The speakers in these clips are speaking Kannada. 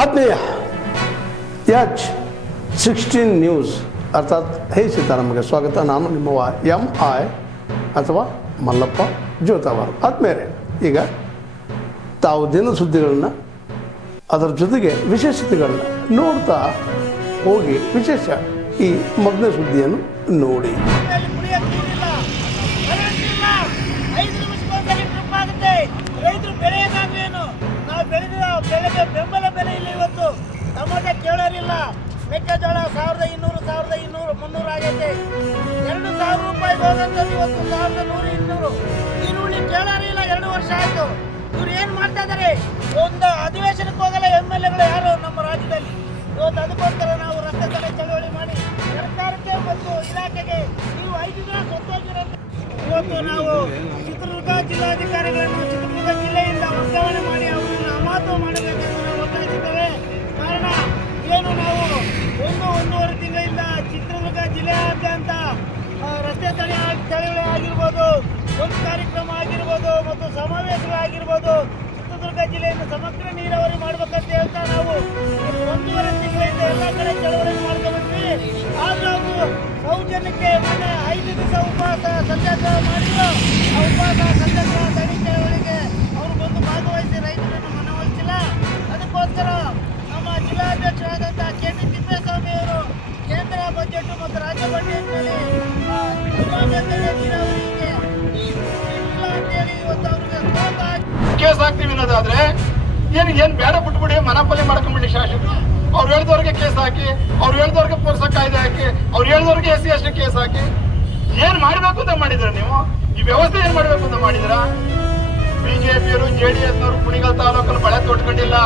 ಆತ್ಮೀಯ H16 ನ್ಯೂಸ್ ಅರ್ಥಾತ್ ಹೇ ಸೀತಾರಾಮಗೆ ಸ್ವಾಗತ. ನಾನು ನಿಮ್ಮವ MI ಅಥವಾ ಮಲ್ಲಪ್ಪ ಜೋತಾವಾರ್. ಆದ್ಮೇಲೆ ಈಗ ತಾವು ದಿನ ಸುದ್ದಿಗಳನ್ನು ಅದರ ಜೊತೆಗೆ ವಿಶೇಷತೆಗಳನ್ನ ನೋಡ್ತಾ ಹೋಗಿ ವಿಶೇಷ ಈ ಮಗ್ನ ಸುದ್ದಿಯನ್ನು ನೋಡಿ. ರೈತರು ಬೆಳೆಯೋದಾದ್ರೇನು? ನಾವು ಬೆಳೆದ ಬೆಳೆಗೆ ಬೆಂಬಲ ಬೆಲೆ ಇಲ್ಲ. ಇವತ್ತು ಟೊಮೊಟೊ ಕೇಳೋರಿಲ್ಲ. ಮೆಕ್ಕೆಜೋಳ 1200 300 ಆಗೈತೆ. 2000 ರೂಪಾಯಿಗೆ ಹೋದಂಥದ್ದು ಇವತ್ತು 1100 200. ಈರುಳ್ಳಿ ಕೇಳೋರಿಲ್ಲ. 2 ವರ್ಷ ಆಯಿತು. ಇವ್ರು ಏನು ಮಾಡ್ತಾ ಇದ್ದಾರೆ? ಒಂದು ಅಧಿವೇಶನಕ್ಕೆ ಹೋಗಲ್ಲ MLAಗಳು ಯಾರು ನಮ್ಮ ರಾಜ್ಯದಲ್ಲಿ. ಇವತ್ತು ಅದಕ್ಕೋಸ್ಕರ ನಾವು ರಸ್ತೆ ತಡೆ ಚಳವಳಿ ಮಾಡಿ ಸರ್ಕಾರಕ್ಕೆ ಮತ್ತು ಇಲಾಖೆಗೆ ನೀವು 5 ದಿನ ಸೊತ್ತೋಗಿರೋ ಇವತ್ತು ನಾವು ಚಿತ್ರದುರ್ಗ ಜಿಲ್ಲಾಧಿಕಾರಿಗಳನ್ನು ಚಿತ್ರದುರ್ಗ ಜಿಲ್ಲೆಯಿಂದ ವರ್ಗಾವಣೆ ಮಾಡಿ ಅವರನ್ನು ಅಮಾನತು ಮಾಡಬೇಕೆಂದು ನಾವು ಒತ್ತಾಯಿಸಿದ್ದೇವೆ. ಕಾರಣ ಏನು, ನಾವು ಒಂದೂವರೆ ತಿಂಗಳಿಂದ ಚಿತ್ರದುರ್ಗ ಜಿಲ್ಲೆಯಾದ್ಯಂತ ರಸ್ತೆ ಚಳವಳಿ ಆಗಿರ್ಬೋದು, ಒಂದು ಕಾರ್ಯಕ್ರಮ ಆಗಿರ್ಬೋದು ಮತ್ತು ಸಮಾವೇಶಗಳಾಗಿರ್ಬೋದು, ಚಿತ್ರದುರ್ಗ ಜಿಲ್ಲೆಯನ್ನು ಸಮಗ್ರ ನೀರಾವರಿ ಮಾಡಬೇಕಂತ ಹೇಳ್ತಾ ನಾವು ಒಂದೂವರೆ ತಿಂಗಳಿಂದ ಎಲ್ಲ ಕಡೆ ಚಳವಳಿ ಮಾಡ್ಕೊಂಡ್ವಿ. ಆದರೂ ಅವರು ಸೌಜನ್ಯಕ್ಕೆ ಮೊನ್ನೆ 5 ದಿವಸ ಉಪವಾಸ ಸತ್ಯಾಗ್ರಹ ಮಾಡಿದ್ರು. ಆ ಉಪವಾಸ ಸತ್ಯಾಗ್ರಹ ತಡೆ ಚಳವಳಿಗೆ ಅವರು ಬಂದು ಭಾಗವಹಿಸಿ ರೈತರನ್ನು ಮನವೊಲಿಸಿಲ್ಲ. ಅದಕ್ಕೋಸ್ಕರ ನಮ್ಮ ಜಿಲ್ಲಾಧ್ಯಕ್ಷರಾದಂಥ KT ತಿಪ್ಪೇಸ್ವಾಮಿ ಅವರು ಕೇಂದ್ರ ಬಜೆಟ್ ಮತ್ತು ರಾಜ್ಯ ಬಜೆಟ್ನಲ್ಲಿ ನೀರಾವರಿಗೆ ಇಲ್ಲ ಅಂತೇಳಿ ಇವತ್ತು ಅವ್ರಿಗೆ ಕೇಸ್ ಹಾಕ್ತೀವಿ ಅನ್ನೋದಾದ್ರೆ ಏನ್ ಬೇಡ ಬಿಟ್ಬಿಡಿ, ಮನಪಲ್ಲಿ ಮಾಡ್ಕೊಂಡ್ಬಿಡಿ ಶಾಸಕರು. ಅವ್ರು ಹೇಳಿದವ್ರಿಗೆ ಕೇಸ್ ಹಾಕಿ, ಅವ್ರು ಹೇಳಿದವ್ರಿಗೆ ಪೋರ್ಸ ಕಾಯ್ದೆ ಹಾಕಿ, ಅವ್ರು ಹೇಳಿದವ್ರಿಗೆ SC ST ಕೇಸ್ ಹಾಕಿ ಏನ್ ಮಾಡ್ಬೇಕು ಅಂತ ಮಾಡಿದ್ರ ನೀವು? ಈ ವ್ಯವಸ್ಥೆ ಏನ್ ಮಾಡ್ಬೇಕು ಅಂತ ಮಾಡಿದ್ರ? ಬಿಜೆಪಿಯವರು JDSನವರು ಕುಣಿಗಲ್ ತಾಲೂಕನ್ನು ಬಳೆ ತೊಟ್ಕೊಂಡಿಲ್ಲ,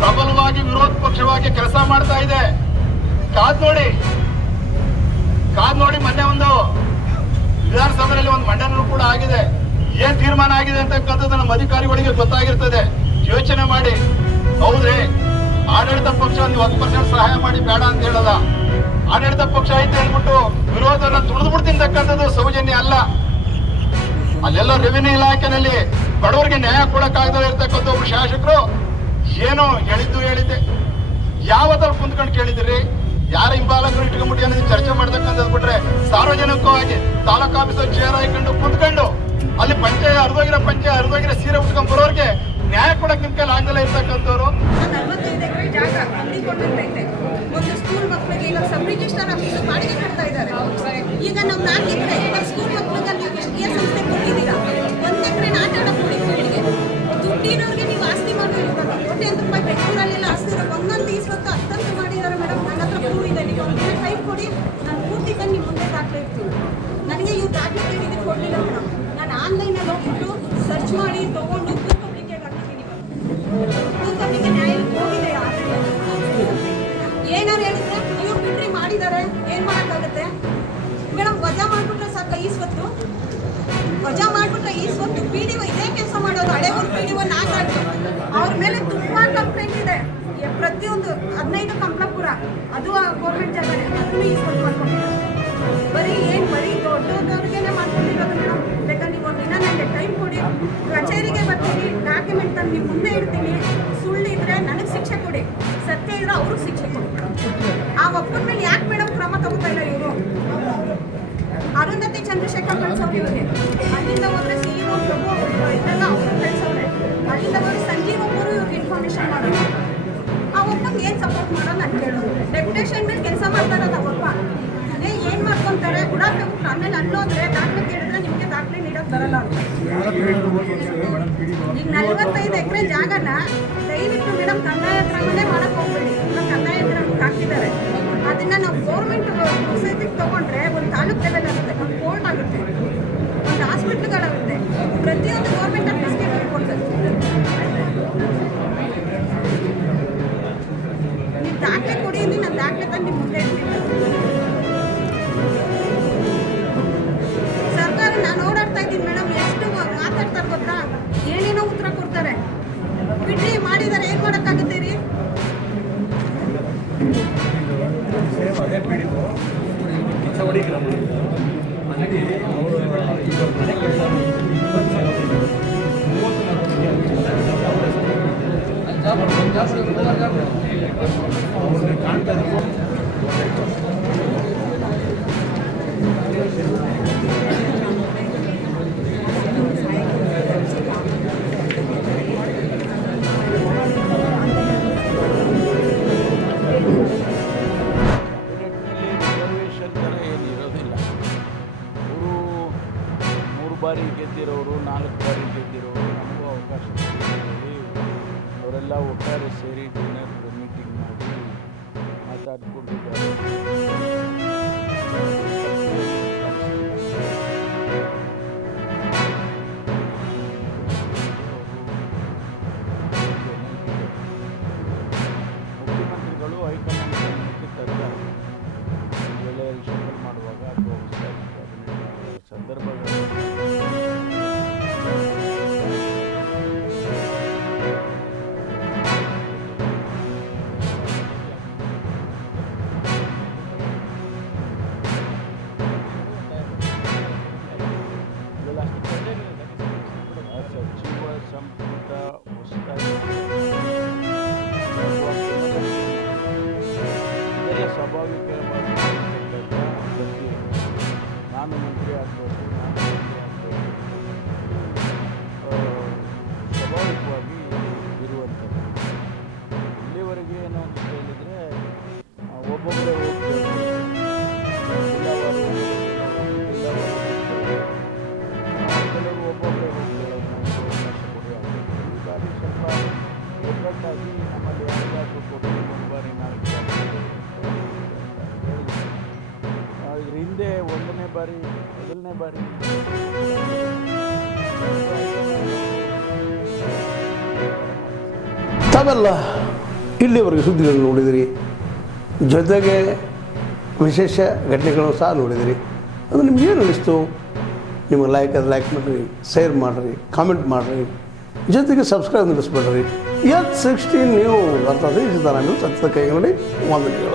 ಪ್ರಬಲವಾಗಿ ವಿರೋಧ ಪಕ್ಷವಾಗಿ ಕೆಲಸ ಮಾಡ್ತಾ ಇದೆ. ಕಾದ್ ನೋಡಿ. ಮೊನ್ನೆ ಒಂದು ವಿಧಾನಸಭೆಯಲ್ಲಿ ಒಂದು ಮಂಡನೆ ಕೂಡ ಆಗಿದೆ. ಏನ್ ತೀರ್ಮಾನ ಆಗಿದೆ ಅಂತಕ್ಕಂಥದ್ದು ನಮ್ಮ ಅಧಿಕಾರಿಗಳಿಗೆ ಗೊತ್ತಾಗಿರ್ತದೆ. ಯೋಚನೆ ಮಾಡಿ. ಹೌದ್ರಿ, ಆಡಳಿತ ಪಕ್ಷ ನೀವು 10% ಸಹಾಯ ಮಾಡಿ ಬೇಡ ಅಂತ ಹೇಳಲ್ಲ. ಆಡಳಿತ ಪಕ್ಷ ಐತೆ ಅಂದ್ಬಿಟ್ಟು ವಿರೋಧನ ತುಳಿದು ಬಿಡ್ತಿರ್ತಕ್ಕಂಥದ್ದು ಸೌಜನ್ಯ ಅಲ್ಲ. ಅಲ್ಲೆಲ್ಲ ರೆವಿನ್ಯೂ ಇಲಾಖೆನಲ್ಲಿ ಬಡವರಿಗೆ ನ್ಯಾಯ ಕೊಡಕ್ಕಾಗದೇ ಇರ್ತಕ್ಕಂಥ ಒಬ್ರು ಶಾಸಕರು ಏನೋ ಹೇಳಿದ್ದೆ. ಯಾವತ್ತಲ್ಲಿ ಕುಂತ್ಕೊಂಡು ಕೇಳಿದಿರಿ? ಯಾರ ಹಿಂಬಾಲಕರು ಇಟ್ಕೊಂಡ್ಬಿಟ್ಟು ಏನಾದ್ರು ಚರ್ಚೆ ಮಾಡ್ತಕ್ಕಂಥದ್ದು ಬಿಟ್ರೆ ಸಾರ್ವಜನಿಕವಾಗಿ ತಾಲೂಕು ಆಫೀಸಲ್ಲಿ ಚೇರ್ ಹಾಕೊಂಡು ಕುಂತ್ಕೊಂಡು ಅಲ್ಲಿ ಹರಿದೋಗಿರೋ ಸೀರೆ ಉಟ್ಕೊಂಡ್ ಬರೋರಿಗೆ ನ್ಯಾಯ ಕೊಡಕ್ ನಿಮ್ ಕೈಲಿ ಆಗಲ್ಲ ಇರ್ತಕ್ಕಂಥವ್ರು. 45 ಎಕರೆ ಜಾಗ ಅಲ್ಲಿ ಕೊಟ್ಟಿರ್ತೈತೆ. ಒಂದು ಸ್ಕೂಲ್ ಮಕ್ಕಳಿಗೆ ಈಗ ಸಬ್ ರಿಜಿಸ್ಟರ್ ಆಫೀಸ್ ಬಾಡಿಗೆ ಕಟ್ತಾ ಇದ್ದಾರೆ. ಈಗ ನಾವು 4 ಎಕರೆ ಸ್ಕೂಲ್ ಮಕ್ಕಳಿಗೆ ಅಲ್ಲಿ ವಿದ್ಯಾ ಸಂಸ್ಥೆ ಕೊಟ್ಟಿದ್ದೀರಾ. 1 ಎಕರೆ ಆಟ ಆಡಕ್ ಕೊಡಿ ಫೀಲ್ಡ್ಗೆ. ದುಡ್ಡಿರೋರಿಗೆ ನೀವು ಆಸ್ತಿ ಮಾಡಿ ಕೋಟ್ಯಾಂತರ ರೂಪಾಯಿ ಬೆಂಗಳೂರಲ್ಲೆಲ್ಲ ಆಸ್ತಿ ಇರೋ ಒಂದೊಂದು ಈಸ್ವತ್ತು ಅತ್ತಂತ ಮಾಡಿದ್ದಾರೆ ಮೇಡಮ್. ನನ್ನ ಹತ್ರ ಪ್ರೂವ್ ಇದೆ. ನೀವು ಒಂದು ಟೈಮ್ ಕೊಡಿ, ನಾನು ಪೂರ್ತಿ ತಂದು ನಿಮ್ಮ ಮುಂದೆ ದಾಖಲೆ ಇರ್ತೀನಿ. ನನಗೆ ಇವ್ರು ದಾಖಲೆ ಕೇಳಿದ್ದು ಕೊಡಲಿಲ್ಲ ಮೇಡಮ್. ನಾನು ಆನ್ಲೈನಲ್ಲಿ ಹೋಗ್ಬಿಟ್ಟು ಸರ್ಚ್ ಮಾಡಿ ತೊಗೊಂಡು ಕೂತ್ಕೊಂಡಿಗೆ ನ್ಯಾಯಕ್ಕೆ ಹೋಗಿದೆ. ಏನಾರು ಹೇಳಿದ್ರೆ ಇವ್ರು ಬಿಟ್ರಿ ಮಾಡಿದ್ದಾರೆ, ಏನು ಮಾಡೋಕ್ಕಾಗುತ್ತೆ ಮೇಡಮ್? ವಜಾ ಮಾಡಿಬಿಟ್ರೆ ಸಾಕು ಈ ಸ್ವತ್ತು PDO ಇದೇ ಕೆಲಸ ಮಾಡೋರು. ಹಳೆ ಊರು PDO ನಾಗಾಡ್ತು. ಅವ್ರ ಮೇಲೆ ತುಂಬ ಕಂಪ್ಲೇಂಟ್ ಇದೆ. ಪ್ರತಿಯೊಂದು 15 ಕಂಪ್ಲಾಪುರ ಅದು ಗೌರ್ಮೆಂಟ್ ಜಾಗನೇ, ಅದನ್ನು ಈ ಸ್ವತ್ತು ಮಾಡ್ಕೊಂಡಿದ್ದಾರೆ. ಬರೀ ದೊಡ್ಡವ್ರಿಗೇನೆ ಮಾಡ್ಕೊಂಡಿರೋದು ಮೇಡಮ್. ಬೇಕಾದ್ರೆ ನೀವು ಒಂದು ದಿನ ನನಗೆ ಟೈಮ್ ಕೊಡಿ, ಕಚೇರಿಗೆ ಬರ್ತೀನಿ, ಡಾಕ್ಯುಮೆಂಟ್ ತಂದು ನಿಮ್ಮ ಮುಂದೆ ಇಡ್ತೀನಿ. ಸುಳ್ಳಿದ್ರೆ ನನಗೆ ಶಿಕ್ಷೆ ಕೊಡಿ, ಸತ್ಯ ಇದ್ರೆ ಅವ್ರಿಗೆ ಶಿಕ್ಷೆ ಕೊಡಿ. ಆ ಒಪ್ಪನ ಮೇಲೆ ಯಾಕೆ ಮೇಡಮ್ ಕ್ರಮ ತಗೋತಾ ಇಲ್ಲ ಇವರು? ಅರುಂಧತಿ ಚಂದ್ರಶೇಖರ್ ಕಳ್ಸೋರು ಇವ್ರಿಗೆ. ಅಲ್ಲಿಂದ ಹೋದ್ರೆ CEO ಇದೆಲ್ಲ ಅವರು ಕಳ್ಸೋರೆ. ಅಲ್ಲಿಂದ ಹೋದ್ರೆ ಸಂಜೀವ್ ಒಬ್ಬರು ಇವ್ರಿಗೆ ಇನ್ಫಾರ್ಮೇಶನ್ ಮಾಡೋದು. ಆ ಒಪ್ಪಂಗೆ ಏನು ಸಪೋರ್ಟ್ ಮಾಡೋದು ನಾನು ಕೇಳೋದು. ಡೆಪ್ಯುಟೇಷನ್ ಮೇಲೆ ಕೆಲಸ ಮಾಡ್ತಾರಲ್ಲ ಒಪ್ಪ, ಏನು ಮಾಡ್ಕೊತಾರೆ ಉಡಾಕೋಗ್ತಾರೆ. ಆಮೇಲೆ ಅಲ್ಲೋದ್ರೆ ದಾಖಲೆ ಕೇಳಿದ್ರೆ ನಿಮಗೆ ದಾಖಲೆ ನೀಡೋಕೆ ಬರಲ್ಲ ಅಂತ. ಈಗ 45 ಎಕರೆ ಜಾಗನ ದಯವಿಟ್ಟು ಮೇಡಮ್ ಕಂದಾಯ ಕ್ರಮನೇ ಮಾಡಕ್ಕೆ ಹೋಗ್ಬೇಡಿ. ಇವಾಗ ಕಂದಾಯ ಕ್ರಮಕ್ಕೆ ಹಾಕ್ತಿದ್ದಾರೆ. ಅದನ್ನು ನಾವು ಗೌರ್ಮೆಂಟ್ ಸೊಸೈಟಿಗೆ ತೊಗೊಂಡ್ರೆ ಒಂದು ತಾಲೂಕು ಲೆವೆಲ್ ಆಗುತ್ತೆ, ಒಂದು ಕೋರ್ಟ್ ಆಗುತ್ತೆ, ಒಂದು ಹಾಸ್ಪಿಟ್ಲ್ಗಳಾಗುತ್ತೆ. ಪ್ರತಿಯೊಂದು ಗೌರ್ಮೆಂಟ್ ಆಫೀಸ್ಗೆ ಕೊಡ್ತದೆ. ನೀವು ದಾಖಲೆ ಕೊಡಿ ಅಂದ್ರೆ ನಾನು ದಾಖಲೆ ತಂದು ನಿಮ್ಮ ಮುಂದೆ ಇರ್ತೀನಿ. ಸರ್ಕಾರ ನಾನು ಓಡಾಡ್ತಾ ಇದ್ದೀನಿ ಮೇಡಮ್, ಎಷ್ಟು ಮಾತಾಡ್ತಾರೆ ಗೊತ್ತಾ? ಏನೇನೋ ಉತ್ತರ ಕೊಡ್ತಾರೆ. ಬಿಡ್ರಿ ಮಾಡಿದ್ದಾರೆ, ಏನು ಮಾಡೋಕ್ಕಾಗುತ್ತೆ ರೀ? ಅದೇ PDO ರಿಸರ್ವೇಷನ್ ಥರ ಏನು ಇರೋದಿಲ್ಲ. ಅವರು 3 ಬಾರಿ ಗೆದ್ದಿರೋರು, 4 ಬಾರಿ ಗೆದ್ದಿರೋರು ನಮಗೂ ಅವಕಾಶ ಕೊಡಿ. ಅವರೆಲ್ಲ ಒಟ್ಟಾರೆ ಸೇರಿ ಡಿನ್ನರ್ ಮೀಟಿಂಗ್ ಮಾಡಿ ಮಾತಾಡ್ಕೊಂಡಿದ್ದಾರೆ. ಮುಖ್ಯಮಂತ್ರಿಗಳು ಹೈಕಮಾಂಡ್ ಗಮನಕ್ಕೆ ತರ್ತಾರೆ. ವೇಳೆ ಶಫಲ್ ಮಾಡುವಾಗ ಅಥವಾ ಕ್ಯಾಬಿನೆಟ್ ಸಂದರ್ಭಗಳಲ್ಲಿ ಸಚಿವ ಸಂಪುಟ ಹೊಸದಾಗಿ ಇದೆಲ್ಲ ಸ್ವಾಭಾವಿಕವಾಗಿ ಅಗತ್ಯ. ನಾನು ಮಂತ್ರಿ ಆಗಬೇಕು, ಸ್ವಾಭಾವಿಕವಾಗಿ ಇರುವಂಥದ್ದು. ಇಲ್ಲಿವರೆಗೆ ಏನು ಅಂತ ಹೇಳಿದರೆ ಒಬ್ಬೊಬ್ಬರೇ ಹೋಗ್ಬೇಕು, ಕೆಲವರು ಒಬ್ಬೊಬ್ಬರೇ ಹೋಗ್ತಾರೆ, ಅವಕಾಶ ಕೊಡಿ ಆಗಬೇಕು. ಈ ಬಾರಿ ಸ್ವಲ್ಪ ಒಗ್ಗಟ್ಟಾಗಿ ನಮ್ಮಲ್ಲಿ ಯಾರಿಗಾದರೂ ಕೊಟ್ಟು 3 ಬಾರಿ 4 ಬಾರಿ ಇದ್ರ ಹಿಂದೆ 1ನೇ ಬಾರಿ 1ನೇ ಬಾರಿ ತಾವೆಲ್ಲ ಇಲ್ಲಿವರೆಗೆ ಸುದ್ದಿಗಳನ್ನು ನೋಡಿದಿರಿ, ಜೊತೆಗೆ ವಿಶೇಷ ಘಟನೆಗಳನ್ನು ಸಹ ನೋಡಿದಿರಿ. ಅದು ನಿಮ್ಗೇನು ಅನ್ನಿಸ್ತು? ನಿಮಗೆ ಲೈಕ್ ಮಾಡಿರಿ, ಶೇರ್ ಮಾಡಿರಿ, ಕಾಮೆಂಟ್ ಮಾಡಿರಿ, ಜೊತೆಗೆ ಸಬ್ಸ್ಕ್ರೈಬ್ ನಿಲ್ಲಿಸ್ಬೇಡ್ರಿ. H16 ನ್ಯೂಸ್ ಅರ್ಥಾತ್ ಸೀತಾರಾಮ್ ನ್ಯೂಸ್ ಸತ್ಯದ ಕೈಗನ್ನಡಿ ವಂದನೆಗಳು.